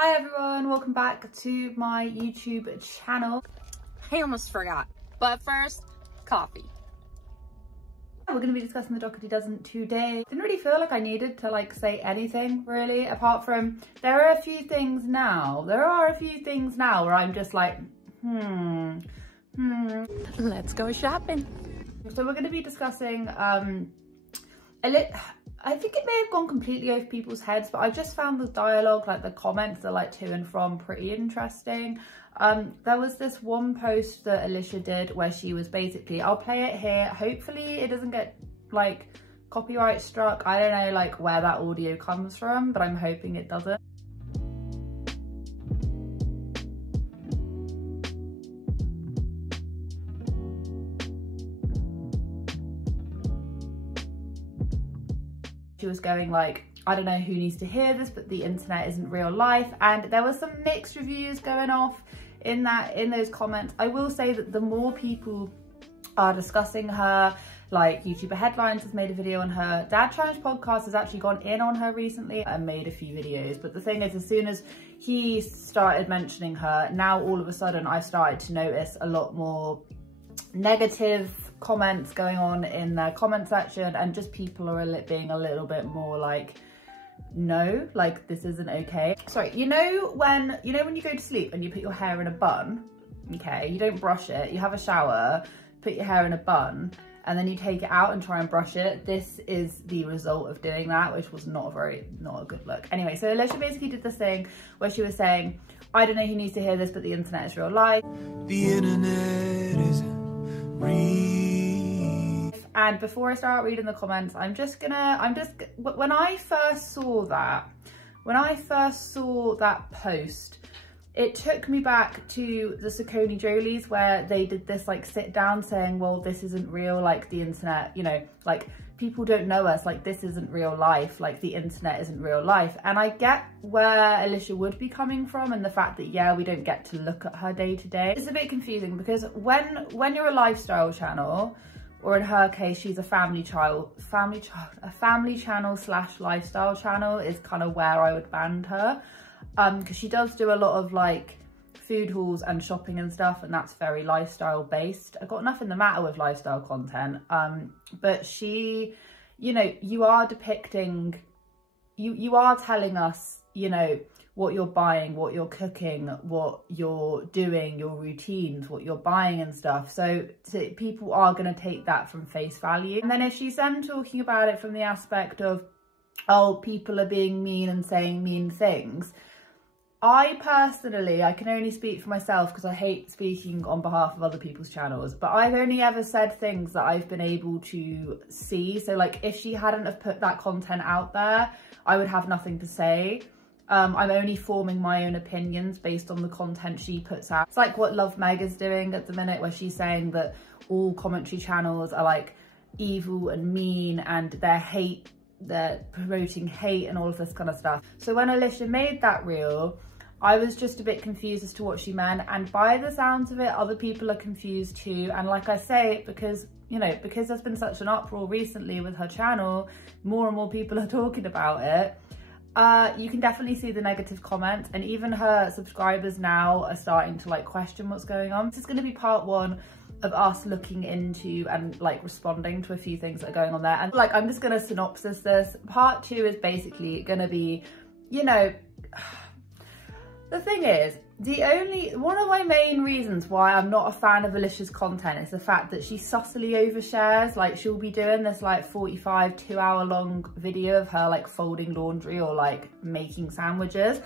Hi everyone, welcome back to my YouTube channel. I almost forgot, but first, coffee. We're going to be discussing the Dougherty doesn't today. Didn't really feel like I needed to say anything really, apart from there are a few things now where I'm just like, Let's go shopping. So we're going to be discussing I think it may have gone completely over people's heads, but I just found the dialogue, like the comments, the to and from, pretty interesting. There was this one post that Alicia did where she was basically, I'll play it here, hopefully it doesn't get copyright struck. I don't know where that audio comes from, but I'm hoping it doesn't. She was going I don't know who needs to hear this, but the internet isn't real life. And there were some mixed reviews going off in those comments. I will say that the more people are discussing her, YouTuber Headlines has made a video on her. Dad Challenge Podcast has actually gone in on her recently and made a few videos. But the thing is, as soon as he started mentioning her, now all of a sudden I started to notice a lot more negative comments going on in the comment section, and just people are being a little bit more no, this isn't okay. Sorry, you know when you go to sleep and you put your hair in a bun, okay, you don't brush it, you have a shower, put your hair in a bun, and then you take it out and try and brush it. This is the result of doing that, which was not a good look. Anyway, so Alicia basically did this thing where she was saying, I don't know who needs to hear this, but the internet is real life. The internet is real. And before I start reading the comments, when I first saw that post, it took me back to the Saucony Jolies where they did this sit down saying, well, this isn't real, the internet, people don't know us, this isn't real life, the internet isn't real life. And I get where Alicia would be coming from, and the fact that, yeah, we don't get to look at her day to day. It's a bit confusing because when you're a lifestyle channel, or in her case, she's a family channel / lifestyle channel is kind of where I would band her. Because she does do a lot of food hauls and shopping and stuff, and that's very lifestyle based. I've got nothing the matter with lifestyle content, but she, you are depicting, you are telling us, what you're buying, what you're cooking, what you're doing, your routines, what you're buying and stuff. So people are going to take that from face value. And then if she's then talking about it from the aspect of, oh, people are being mean and saying mean things, I can only speak for myself because I hate speaking on behalf of other people's channels, but I've only ever said things that I've been able to see. So if she hadn't have put that content out there, I would have nothing to say. I'm only forming my own opinions based on the content she puts out. It's what Love Meg is doing at the minute, where she's saying that all commentary channels are evil and mean, and they're promoting hate and all of this kind of stuff. So when Alicia made that reel, I was just a bit confused as to what she meant, and by the sounds of it, other people are confused too. And like I say, because there's been such an uproar recently with her channel, more and more people are talking about it. You can definitely see the negative comments, and even her subscribers now are starting to question what's going on. This is going to be part one of us looking into and responding to a few things that are going on there. And I'm just going to synopsis this. Part two is basically going to be, the thing is, one of my main reasons why I'm not a fan of Alicia's content is the fact that she subtly overshares. She'll be doing this 45 2-hour long video of her folding laundry or making sandwiches,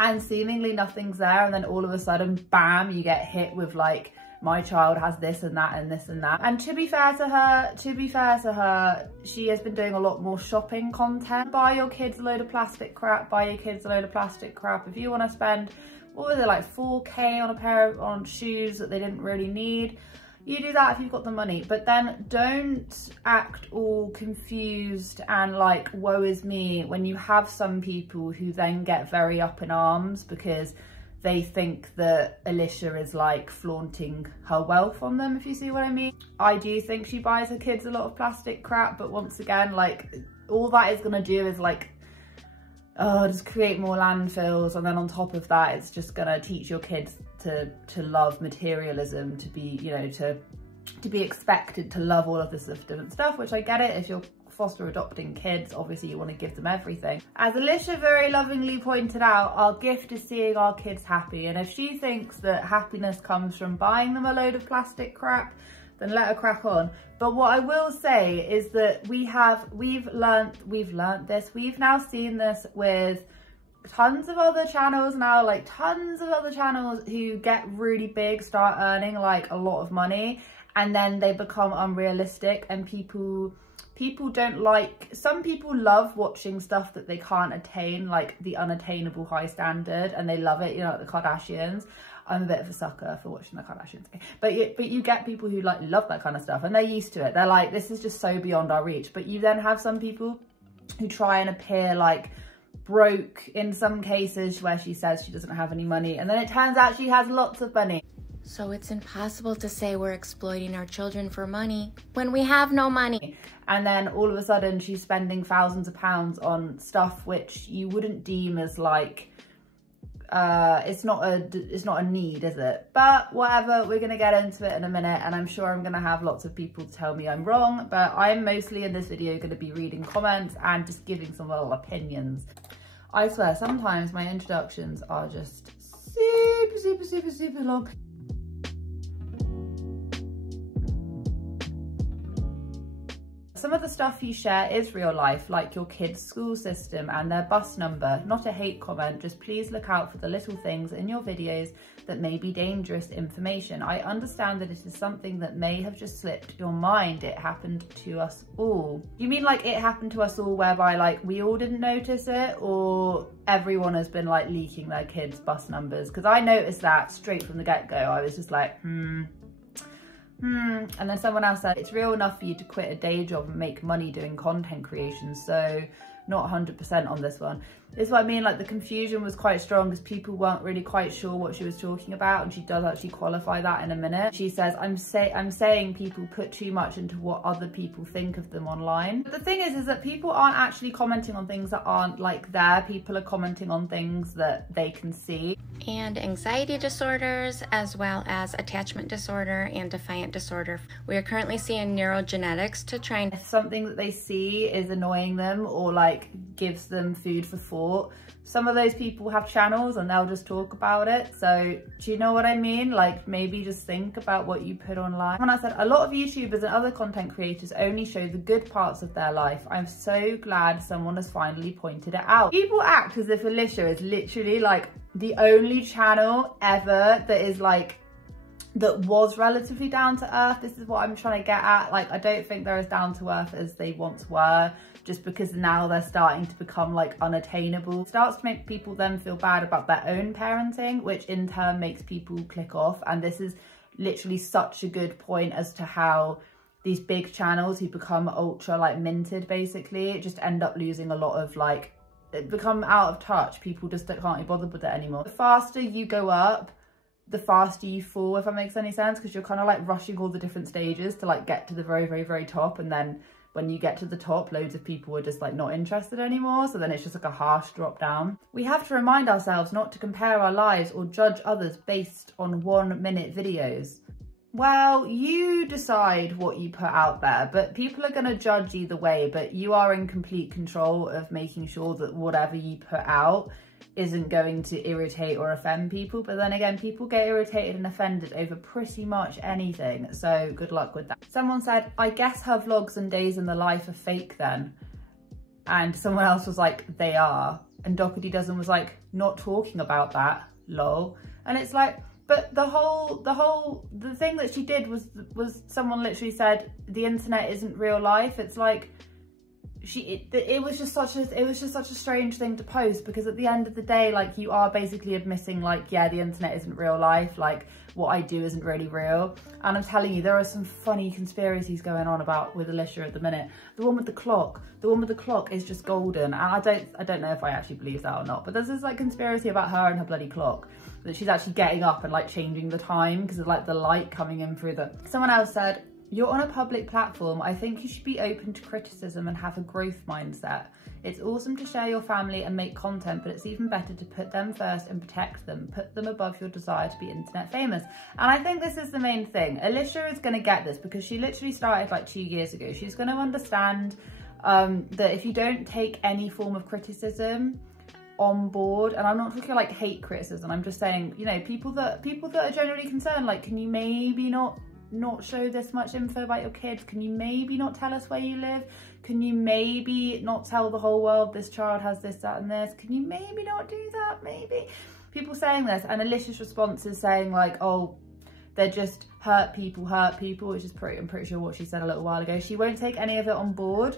and seemingly nothing's there, and then all of a sudden, bam, you get hit with my child has this and that and this and that. And to be fair to her, she has been doing a lot more shopping content. Buy your kids a load of plastic crap, If you want to spend, what was it, 4K on a pair on shoes that they didn't really need, you do that if you've got the money. But then don't act all confused and woe is me when you have some people who then get very up in arms because they think that Alicia is flaunting her wealth on them, if you see what I mean. I do think she buys her kids a lot of plastic crap, but once again, all that is gonna do is oh, just create more landfills, and then on top of that, it's just gonna teach your kids to love materialism, to be, you know, to be expected to love all of this different stuff, which I get it. If you're foster adopting kids, obviously you want to give them everything. As Alicia very lovingly pointed out, our gift is seeing our kids happy, and if she thinks that happiness comes from buying them a load of plastic crap, then let her crack on. But what I will say is that we've learnt this. We've now seen this with tons of other channels now, like tons of other channels who get really big, start earning like a lot of money, and then they become unrealistic, and people don't like, some people love watching stuff that they can't attain, like the unattainable high standard, and they love it, you know, like the Kardashians. I'm a bit of a sucker for watching the Kardashians, but you get people who like love that kind of stuff, and they're used to it. They're like, this is just so beyond our reach. But you then have some people who try and appear like broke in some cases, where she says she doesn't have any money, and then it turns out she has lots of money. So it's impossible to say we're exploiting our children for money when we have no money. And then all of a sudden she's spending thousands of pounds on stuff which you wouldn't deem as like, it's not a need, is it? But whatever, we're gonna get into it in a minute, and I'm sure I'm gonna have lots of people tell me I'm wrong, but I'm mostly in this video gonna be reading comments and just giving some little opinions. I swear, sometimes my introductions are just super long. Some of the stuff you share is real life, like your kids' school system and their bus number. Not a hate comment, just please look out for the little things in your videos that may be dangerous information. I understand that it is something that may have just slipped your mind. It happened to us all. You mean like it happened to us all whereby like we all didn't notice it, or everyone has been like leaking their kids' bus numbers? Because I noticed that straight from the get-go. I was just like, and then someone else said, it's real enough for you to quit a day job and make money doing content creation, so not 100% on this one. This is what I mean, like the confusion was quite strong because people weren't really quite sure what she was talking about, and she does actually qualify that in a minute. She says, I'm saying people put too much into what other people think of them online. But the thing is that people aren't actually commenting on things that aren't like there. People are commenting on things that they can see. And anxiety disorders, as well as attachment disorder and defiant disorder. We are currently seeing neurogenetics to try and... If something that they see is annoying them or like gives them food for thought, some of those people have channels and they'll just talk about it. So do you know what I mean? Like maybe just think about what you put online. When I said a lot of YouTubers and other content creators only show the good parts of their life, I'm so glad someone has finally pointed it out. People act as if Alicia is literally like the only channel ever that is like, that was relatively down to earth. This is what I'm trying to get at. Like, I don't think they're as down to earth as they once were, just because now they're starting to become like unattainable. It starts to make people then feel bad about their own parenting, which in turn makes people click off. And this is literally such a good point as to how these big channels who become ultra like minted basically just end up losing a lot of like, become out of touch. People just can't be bothered with it anymore. The faster you go up, the faster you fall, if that makes any sense, because you're kind of like rushing all the different stages to like get to the very top, and then when you get to the top, loads of people are just like not interested anymore, so then it's just like a harsh drop down. We have to remind ourselves not to compare our lives or judge others based on 1-minute videos. Well, you decide what you put out there, but people are going to judge either way, but you are in complete control of making sure that whatever you put out isn't going to irritate or offend people. But then again, people get irritated and offended over pretty much anything, so good luck with that. Someone said, I guess her vlogs and days in the life are fake then. And someone else was like, they are. And Dougherty was like, not talking about that, lol. And it's like, but the thing that she did was someone literally said the internet isn't real life. It's like, it was just such a strange thing to post, because at the end of the day, like, you are basically admitting like, yeah, the internet isn't real life, like what I do isn't really real. And I'm telling you, there are some funny conspiracies going on with Alicia at the minute. The one with the clock is just golden, and I don't know if I actually believe that or not, but there's this like conspiracy about her and her bloody clock, that she's actually getting up and like changing the time because of like the light coming in through the... Someone else said, You're on a public platform. I think you should be open to criticism and have a growth mindset. It's awesome to share your family and make content, but it's even better to put them first and protect them. Put them above your desire to be internet famous. And I think this is the main thing. Alicia is going to get this because she literally started like 2 years ago. She's going to understand that if you don't take any form of criticism on board, and I'm not talking like hate criticism, I'm just saying, you know, people that are generally concerned, like, can you maybe not show this much info about your kids? Can you maybe not tell us where you live? Can you maybe not tell the whole world this child has this, that and this? Can you maybe not do that? Maybe. People saying this, and Alicia's response is saying like, oh, they're just hurt people, which is I'm pretty sure what she said a little while ago. She won't take any of it on board.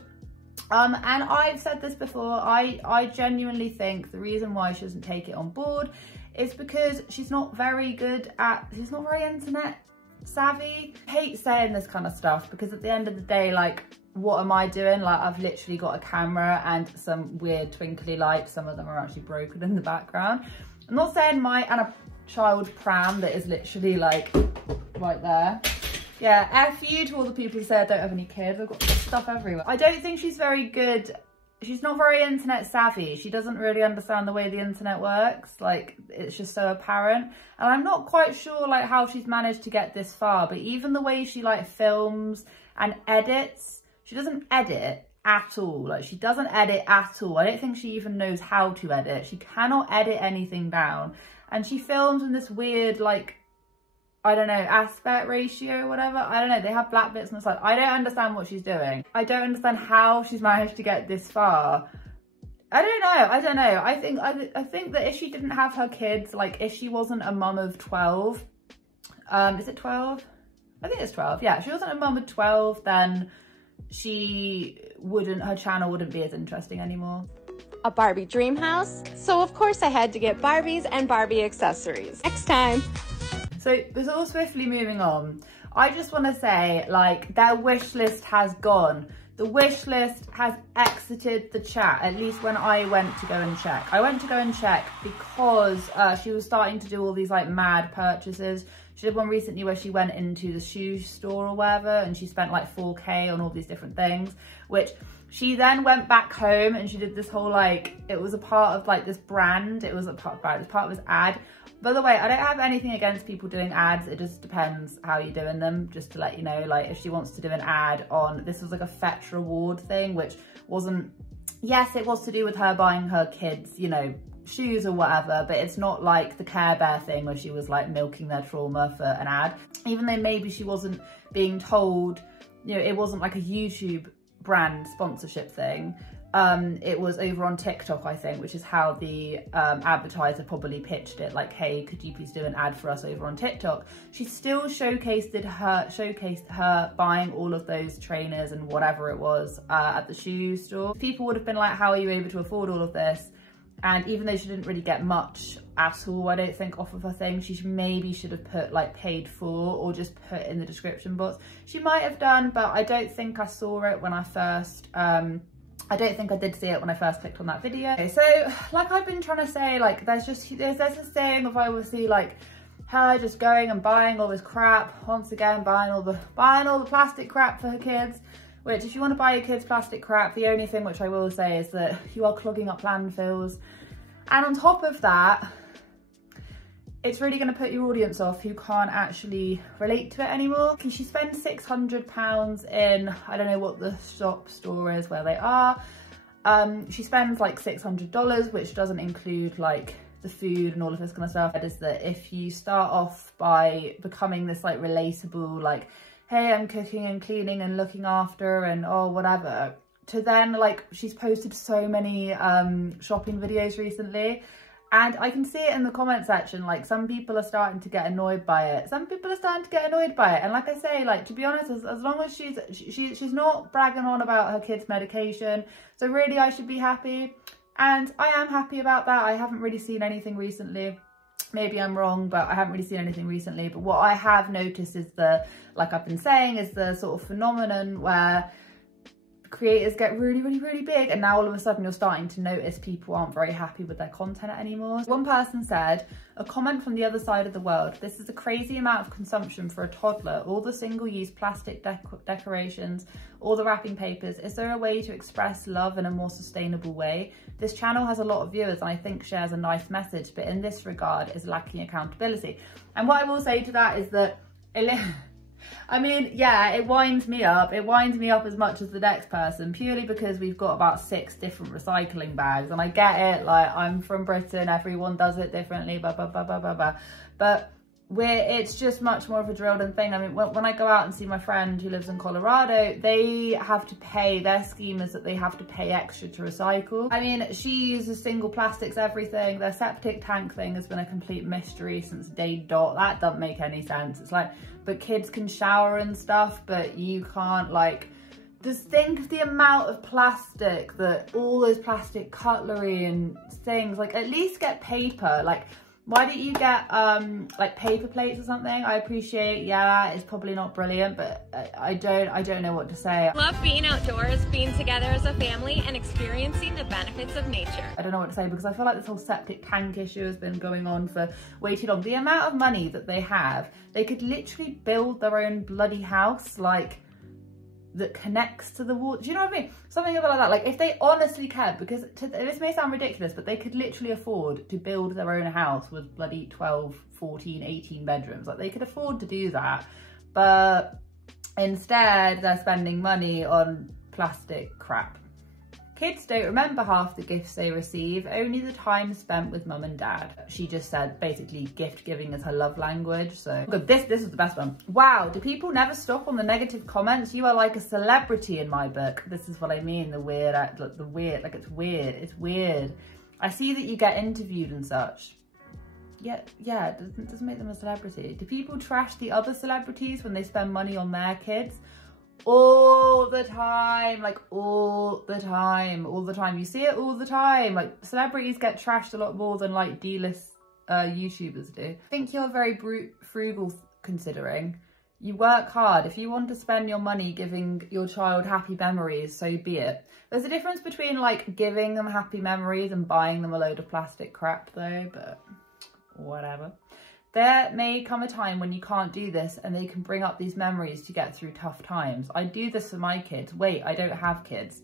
And I've said this before, I genuinely think the reason why she doesn't take it on board is because she's not very internet savvy. I hate saying this kind of stuff because at the end of the day, like, what am I doing? Like, I've literally got a camera and some weird twinkly lights. Some of them are actually broken in the background. I'm not saying and a child pram that is literally like right there. Yeah, F you to all the people who say I don't have any kids. I've got stuff everywhere. I don't think she's very good. She's not very internet savvy. She doesn't really understand the way the internet works. Like, it's just so apparent. And I'm not quite sure like how she's managed to get this far, but even the way she like films and edits, she doesn't edit at all. Like, she doesn't edit at all. I don't think she even knows how to edit. She cannot edit anything down. And she films in this weird, like, I don't know, aspect ratio or whatever. I don't know, they have black bits on the side. I don't understand what she's doing. I don't understand how she's managed to get this far. I don't know. I think that if she didn't have her kids, like if she wasn't a mum of 12, is it 12? I think it's 12. Yeah, if she wasn't a mum of 12, then her channel wouldn't be as interesting anymore. A Barbie dream house, so of course I had to get Barbies and Barbie accessories. Next time. So before swiftly moving on, I just want to say, like, their wish list has gone. The wish list has exited the chat, at least when I went to go and check. I went to go and check because she was starting to do all these like mad purchases. She did one recently where she went into the shoe store or whatever and she spent like 4K on all these different things, which she then went back home and she did this whole, like, it was a part of like this brand. It was part of this ad. By the way, I don't have anything against people doing ads. It just depends how you're doing them, just to let you know. Like, if she wants to do an ad on, this was like a fetch reward thing, which wasn't, yes, it was to do with her buying her kids, you know, shoes or whatever, but it's not like the Care Bear thing where she was like milking their trauma for an ad. Even though maybe she wasn't being told, you know, it wasn't like a YouTube brand sponsorship thing. It was over on TikTok, I think, which is how the advertiser probably pitched it. Like, hey, could you please do an ad for us over on TikTok? She still showcased her buying all of those trainers and whatever it was at the shoe store. People would have been like, how are you able to afford all of this? And even though she didn't really get much at all, I don't think, off of her thing, she maybe should have put like paid for or just put in the description box. She might have done, but I don't think I saw it when I first, I don't think I did see it when I first clicked on that video. Okay, so like I've been trying to say, like there's this thing of obviously like her just going and buying all this crap, once again buying all the plastic crap for her kids, which if you want to buy your kids plastic crap, the only thing which I will say is that you are clogging up landfills. And on top of that, it's really going to put your audience off who can't actually relate to it anymore. Can she spend £600 in, I don't know what the shop store is where they are. She spends like $600, which doesn't include like the food and all of this kind of stuff. It is that if you start off by becoming this like relatable, like, hey, I'm cooking and cleaning and looking after and oh, whatever, to then like, she's posted so many shopping videos recently. And I can see it in the comment section, like some people are starting to get annoyed by it. Some people are starting to get annoyed by it. And like I say, like, to be honest, as long as she's not bragging on about her kids' medication, so really I should be happy. And I am happy about that. I haven't really seen anything recently. Maybe I'm wrong, but I haven't really seen anything recently. But what I have noticed is like I've been saying, is the sort of phenomenon where creators get really, really, really big, and now all of a sudden you're starting to notice people aren't very happy with their content anymore. One person said, a comment from the other side of the world, this is a crazy amount of consumption for a toddler, all the single-use plastic decorations, all the wrapping papers. Is there a way to express love in a more sustainable way? This channel has a lot of viewers and I think shares a nice message, but in this regard is lacking accountability. And what I will say to that is that I mean, yeah, it winds me up. It winds me up as much as the next person, purely because we've got about 6 different recycling bags. And I get it, like, I'm from Britain, everyone does it differently, blah, blah, blah, blah, blah, blah. But it's just much more of a drilled in thing. I mean, when I go out and see my friend who lives in Colorado, they have to pay, their scheme is that they have to pay extra to recycle. I mean, she uses single plastics, everything. Their septic tank thing has been a complete mystery since day dot. That doesn't make any sense. It's like, but kids can shower and stuff, but you can't, like, just think of the amount of plastic that all those plastic cutlery and things, like, at least get paper. Like, why don't you get like paper plates or something? I appreciate, yeah, it's probably not brilliant, but I don't know what to say. Love being outdoors, being together as a family, and experiencing the benefits of nature. I don't know what to say, because I feel like this whole septic tank issue has been going on for way too long. The amount of money that they have, they could literally build their own bloody house, like, that connects to the water. Do you know what I mean? Something about that. Like, if they honestly cared, because this may sound ridiculous, but they could literally afford to build their own house with bloody 12, 14, 18 bedrooms. Like, they could afford to do that. But instead, they're spending money on plastic crap. Kids don't remember half the gifts they receive, only the time spent with mum and dad. She just said basically gift giving is her love language. So good. This is the best one. Wow, do people never stop on the negative comments? You are like a celebrity in my book. This is what I mean, the weird, like it's weird. It's weird. I see that you get interviewed and such. Yeah, it doesn't make them a celebrity. Do people trash the other celebrities when they spend money on their kids? All the time, like all the time. You see it all the time. Like, celebrities get trashed a lot more than like D-list YouTubers do. I think you're very frugal considering. You work hard. If you want to spend your money giving your child happy memories, so be it. There's a difference between like giving them happy memories and buying them a load of plastic crap though, but whatever. There may come a time when you can't do this and they can bring up these memories to get through tough times. I do this for my kids. Wait, I don't have kids.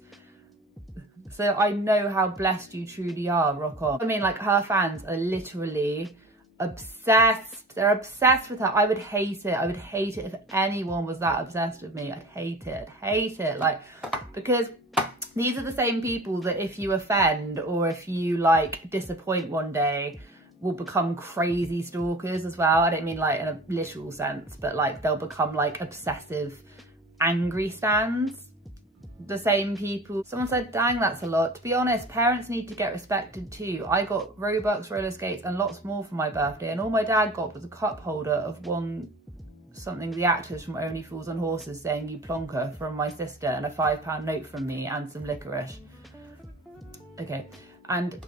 So I know how blessed you truly are, rock on. I mean, like, her fans are literally obsessed. They're obsessed with her. I would hate it. I would hate it if anyone was that obsessed with me. I'd hate it. Hate it. Like, because these are the same people that if you offend or if you like disappoint one day, will become crazy stalkers as well. I don't mean like in a literal sense, but like they'll become like obsessive, angry stans. The same people. Someone said, dang, that's a lot. To be honest, parents need to get respected too. I got Robux, roller skates and lots more for my birthday, and all my dad got was a cup holder of something the actors from Only Fools on Horses saying you plonker from my sister, and a £5 note from me and some licorice. Okay, and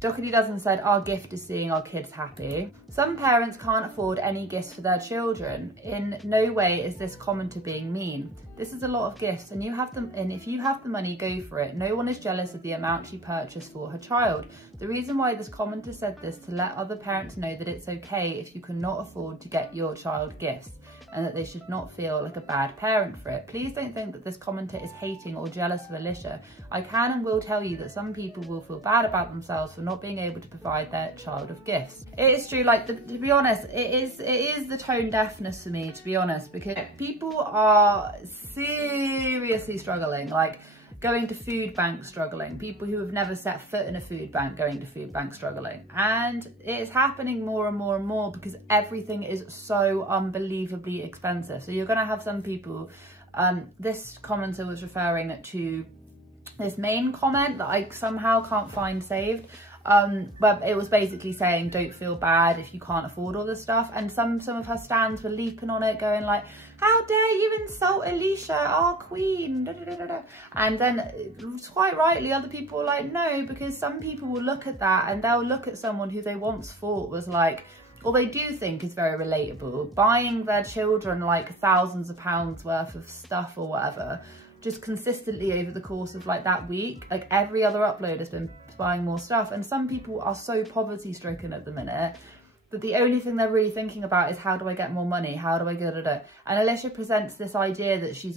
Dougherty doesn't said, our gift is seeing our kids happy. Some parents can't afford any gifts for their children. In no way is this commenter being mean. This is a lot of gifts and if you have the money, go for it. No one is jealous of the amount she purchased for her child. The reason why this commenter said this to let other parents know that it's okay if you cannot afford to get your child gifts, and that they should not feel like a bad parent for it. Please don't think that this commenter is hating or jealous of Alicia. I can and will tell you that some people will feel bad about themselves for not being able to provide their child with gifts. It is true, like, to be honest, it is the tone deafness for me, to be honest, because people are seriously struggling, like going to food banks struggling, people who have never set foot in a food bank going to food bank struggling. And it's happening more and more and more because everything is so unbelievably expensive. So you're gonna have some people, this commenter was referring to this main comment that I somehow can't find saved. But it was basically saying, don't feel bad if you can't afford all this stuff. And some of her stans were leaping on it, going like, how dare you insult Alicia, our queen, da, da, da, da, da. And then quite rightly, other people were like, no, because some people will look at that and they'll look at someone who they once thought was like, or they do think is very relatable, buying their children like thousands of pounds worth of stuff or whatever. just consistently over the course of like that week. Like every other upload has been buying more stuff, and some people are so poverty stricken at the minute that the only thing they're really thinking about is how do I get more money, how do I go da. And Alicia presents this idea that she's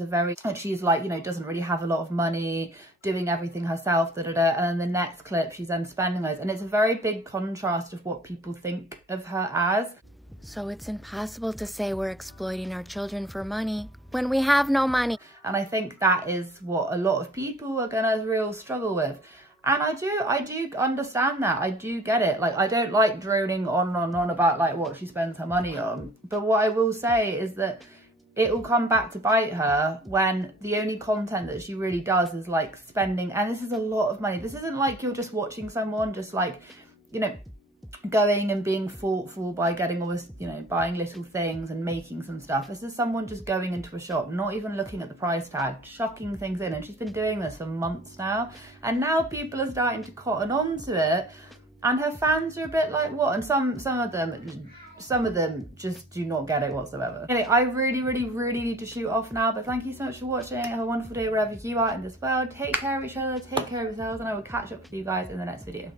like, you know, doesn't really have a lot of money, doing everything herself, and then the next clip she's then spending those, and it's a very big contrast of what people think of her as. So it's impossible to say we're exploiting our children for money when we have no money. And I think that is what a lot of people are gonna real struggle with. And I do understand that. I do get it. Like, I don't like droning on and on about like what she spends her money on. But what I will say is that it will come back to bite her when the only content that she really does is like spending. And this is a lot of money. This isn't like you're just watching someone just like, you know, going and being thoughtful by getting all this, you know, buying little things and making some stuff. This is someone just going into a shop, not even looking at the price tag, chucking things in. And she's been doing this for months now. And now people are starting to cotton on to it. And her fans are a bit like, what? And some of them just do not get it whatsoever. Anyway, I really need to shoot off now, but thank you so much for watching. Have a wonderful day wherever you are in this world. Take care of each other, take care of yourselves, and I will catch up with you guys in the next video.